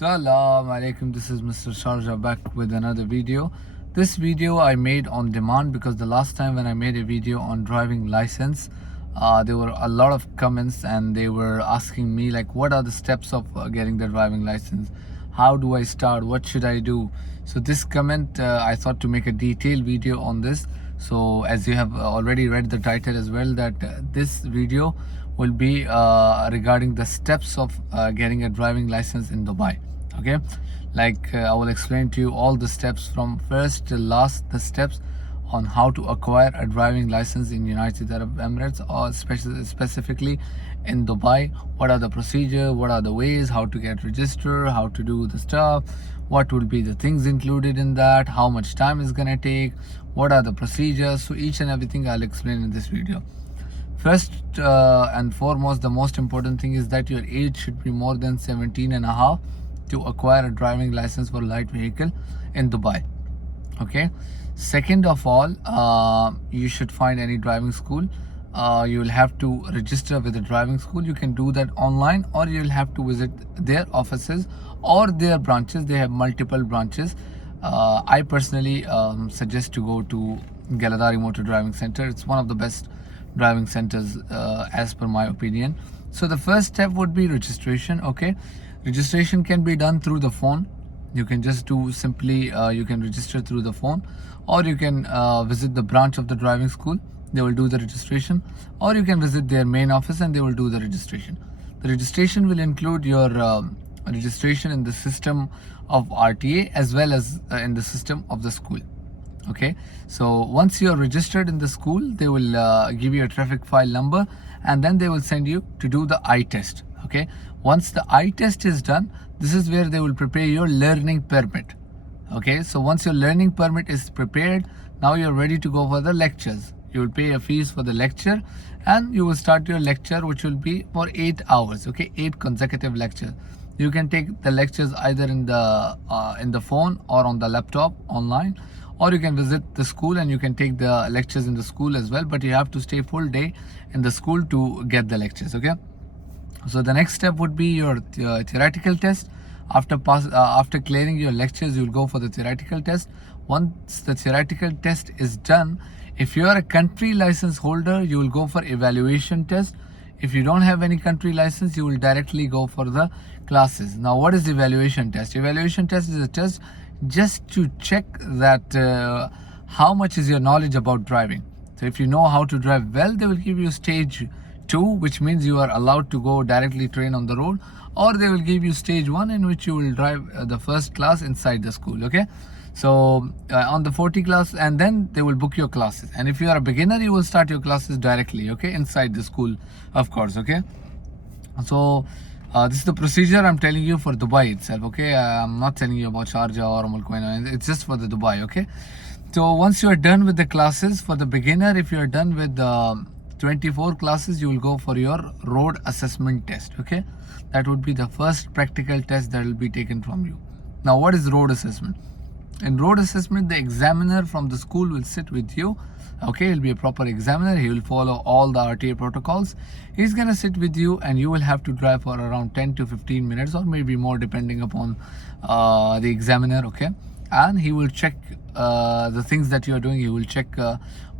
Assalamu alaikum, this is Mr. Sharjah back with another video. This video I made on demand because the last time when I made a video on driving license, there were a lot of comments and they were asking me like what are the steps of getting the driving license, how do I start, what should I do. So this comment, I thought to make a detailed video on this. So as you have already read the title as well, that this video will be regarding the steps of getting a driving license in Dubai. Okay, like I will explain to you all the steps from first to last, the steps on how to acquire a driving license in United Arab Emirates, or specifically in Dubai. What are the procedure, what are the ways, how to get registered, how to do the stuff, what will be the things included in that, how much time is gonna take, what are the procedures. So each and everything I'll explain in this video. First and foremost, the most important thing is that your age should be more than 17 and a half to acquire a driving license for light vehicle in Dubai. Okay. Second of all, you should find any driving school. You will have to register with the driving school. You can do that online, or you'll have to visit their offices or their branches. They have multiple branches. I personally suggest to go to Galadari Motor Driving Center. It's one of the best driving centers as per my opinion. So the first step would be registration. Okay, registration can be done through the phone. You can just do simply you can register through the phone, or you can visit the branch of the driving school. They will do the registration, or you can visit their main office and they will do the registration. The registration will include your registration in the system of RTA as well as in the system of the school. Okay, so once you are registered in the school, they will give you a traffic file number, and then they will send you to do the eye test. Okay, once the eye test is done, this is where they will prepare your learning permit. Okay, so once your learning permit is prepared, now you're ready to go for the lectures. You will pay a fees for the lecture, and you will start your lecture, which will be for 8 hours. Okay, 8 consecutive lectures. You can take the lectures either in the phone or on the laptop online, or you can visit the school and you can take the lectures in the school as well, but you have to stay full day in the school to get the lectures. Okay, so the next step would be your theoretical test. After clearing your lectures, you will go for the theoretical test. Once the theoretical test is done, if you are a country license holder, you will go for evaluation test. If you don't have any country license, you will directly go for the classes. Now, what is evaluation test? Evaluation test is a test just to check that how much is your knowledge about driving. So if you know how to drive well, they will give you stage 2, which means you are allowed to go directly train on the road, or they will give you stage 1, in which you will drive the first class inside the school. Okay, so on the 40 class, and then they will book your classes. And if you are a beginner, you will start your classes directly, okay, inside the school, of course. Okay, so this is the procedure I'm telling you for Dubai itself. Okay, I'm not telling you about Sharjah or Umm Quwain. It's just for the Dubai. Okay, so once you are done with the classes for the beginner, if you are done with 24 classes, you will go for your road assessment test. Okay, that would be the first practical test that will be taken from you. Now, what is road assessment? In road assessment, the examiner from the school will sit with you. Okay, he'll be a proper examiner. He will follow all the RTA protocols. He's gonna sit with you, and you will have to drive for around 10 to 15 minutes, or maybe more, depending upon the examiner. Okay, and he will check the things that you are doing. He will check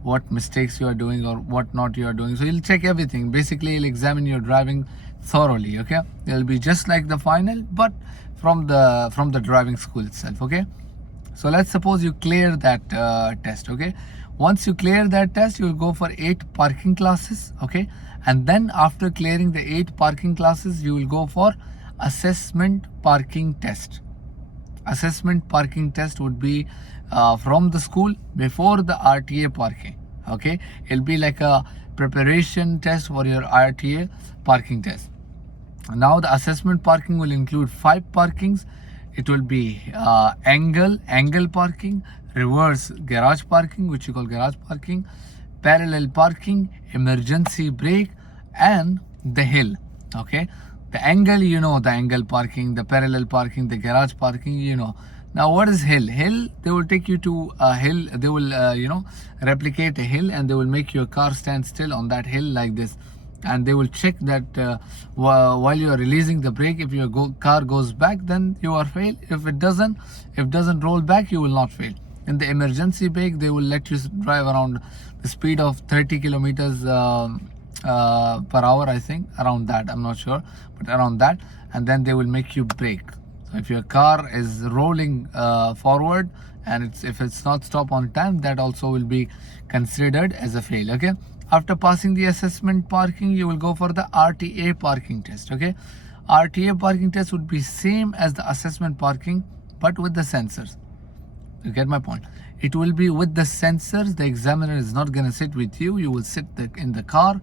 what mistakes you are doing or what not you are doing. So he'll check everything. Basically, he'll examine your driving thoroughly. Okay, it'll be just like the final, but from the driving school itself. Okay, so let's suppose you clear that test. Okay, once you clear that test, you will go for 8 parking classes. Okay, and then after clearing the 8 parking classes, you will go for assessment parking test. Assessment parking test would be from the school before the RTA parking. Okay, it'll be like a preparation test for your RTA parking test. Now the assessment parking will include 5 parkings. It will be angle parking, reverse garage parking, which you call garage parking, parallel parking, emergency brake, and the hill. Okay, the angle, you know, the angle parking, the parallel parking, the garage parking, you know. Now, what is hill? Hill, they will take you to a hill. They will replicate a hill, and they will make your car stand still on that hill like this. and they will check that while you are releasing the brake, if your car goes back, then you are fail. If it doesn't roll back, you will not fail. In the emergency brake, they will let you drive around the speed of 30 kilometers per hour, I think, around that. I'm not sure, but around that, and then they will make you brake. So if your car is rolling forward and if it's not stop on time, that also will be considered as a fail. Okay, after passing the assessment parking, you will go for the RTA parking test. Okay, RTA parking test would be same as the assessment parking, but with the sensors. You get my point? It will be with the sensors. The examiner is not going to sit with you. You will sit in the car.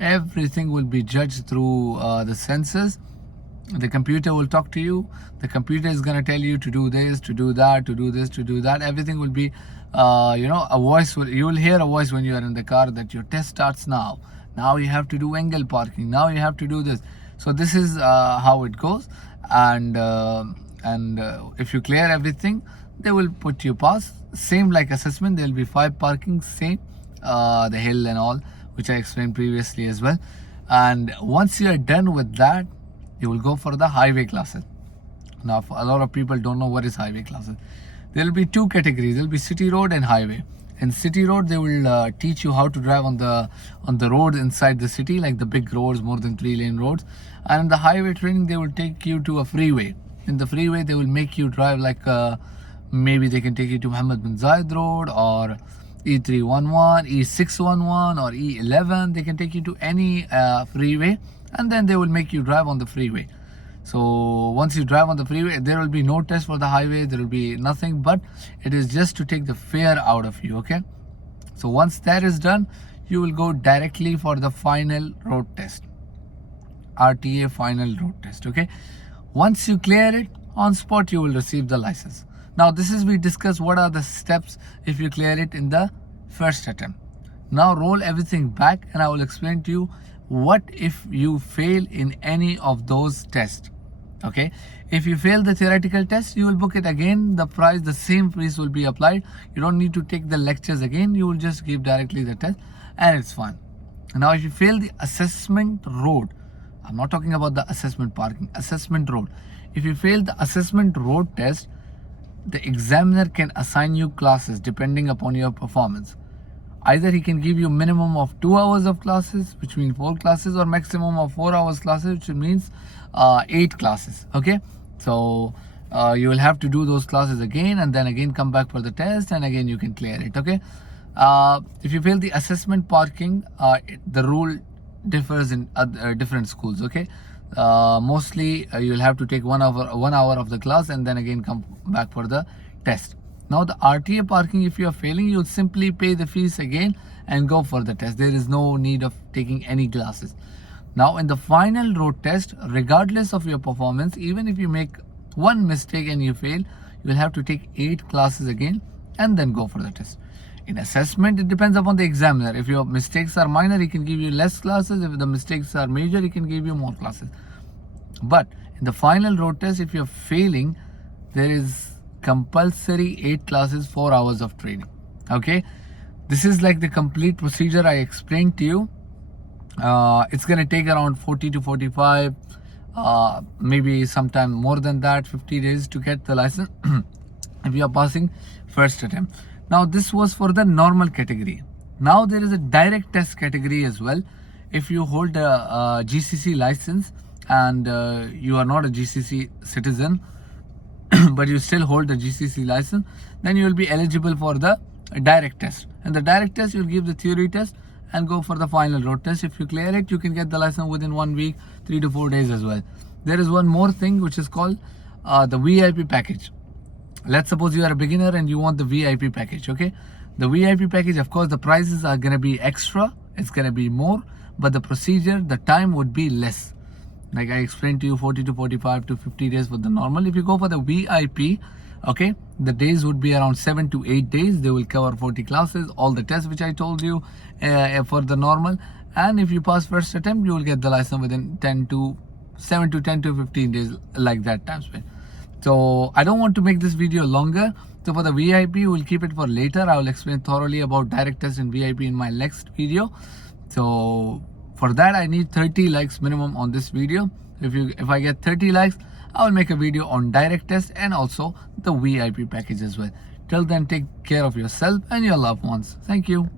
Everything will be judged through the sensors. The computer will talk to you. The computer is going to tell you to do this, to do that, to do this, to do that. Everything will be, a voice. You will hear a voice when you are in the car that your test starts now. Now you have to do angle parking. Now you have to do this. So this is how it goes. And if you clear everything, they will put you pass. Same like assessment. There will be 5 parking, same the hill and all, which I explained previously as well. And once you are done with that, you will go for the highway classes. Now, a lot of people don't know what is highway classes. There will be 2 categories. There will be city road and highway. In city road, they will teach you how to drive on the road inside the city, like the big roads, more than 3-lane roads. And in the highway training, they will take you to a freeway. In the freeway, they will make you drive like maybe they can take you to Muhammad bin Zayed Road or E311, E611 or E11. They can take you to any freeway, and then they will make you drive on the freeway. So once you drive on the freeway, there will be no test for the highway. There will be nothing, but it is just to take the fear out of you. Okay, so once that is done, you will go directly for the final road test, RTA final road test. Okay, once you clear it, on spot you will receive the license. Now this is, we discuss what are the steps if you clear it in the first attempt. Now roll everything back and I will explain to you what if you fail in any of those tests. Okay, if you fail the theoretical test, you will book it again. The same price will be applied. You don't need to take the lectures again. You will just give directly the test and it's fine. Now if you fail the assessment road, I'm not talking about the assessment parking, assessment road. If you fail the assessment road test, the examiner can assign you classes depending upon your performance. Either he can give you minimum of 2 hours of classes, which means 4 classes, or maximum of 4 hours classes, which means 8 classes. Okay, so you will have to do those classes again and then again come back for the test and again you can clear it. Okay, if you fail the assessment parking, the rule differs in different schools. Okay, mostly you'll have to take 1 hour of the class and then again come back for the test. Now the RTA parking, if you are failing, you'll simply pay the fees again and go for the test. There is no need of taking any classes. Now in the final road test, regardless of your performance, even if you make 1 mistake and you fail, you will have to take 8 classes again and then go for the test. In assessment, it depends upon the examiner. If your mistakes are minor, he can give you less classes. If the mistakes are major, he can give you more classes. But in the final road test, if you're failing, there is compulsory 8 classes, 4 hours of training. Okay, this is like the complete procedure I explained to you. It's going to take around 40 to 45, maybe sometime more than that, 50 days to get the license if you are passing first attempt. Now this was for the normal category. Now there is a direct test category as well. If you hold a GCC license and you are not a GCC citizen but you still hold the GCC license, then you will be eligible for the direct test. And the direct test, you'll give the theory test and go for the final road test. If you clear it, you can get the license within 1 week, 3 to 4 days as well. There is one more thing which is called the VIP package. Let's suppose you are a beginner and you want the VIP package. Okay, the VIP package, of course the prices are going to be extra, it's going to be more, but the procedure, the time would be less. Like I explained to you, 40 to 45 to 50 days for the normal. If you go for the VIP, okay, the days would be around 7 to 8 days. They will cover 40 classes, all the tests which I told you for the normal. And if you pass first attempt, you will get the license within 7 to 10 to 15 days, like that time span. So I don't want to make this video longer. So for the VIP, we'll keep it for later. I will explain thoroughly about direct test and VIP in my next video. So For that, I need 30 likes minimum on this video. If I get 30 likes, I will make a video on direct test and also the VIP package as well. Till then, take care of yourself and your loved ones. Thank you.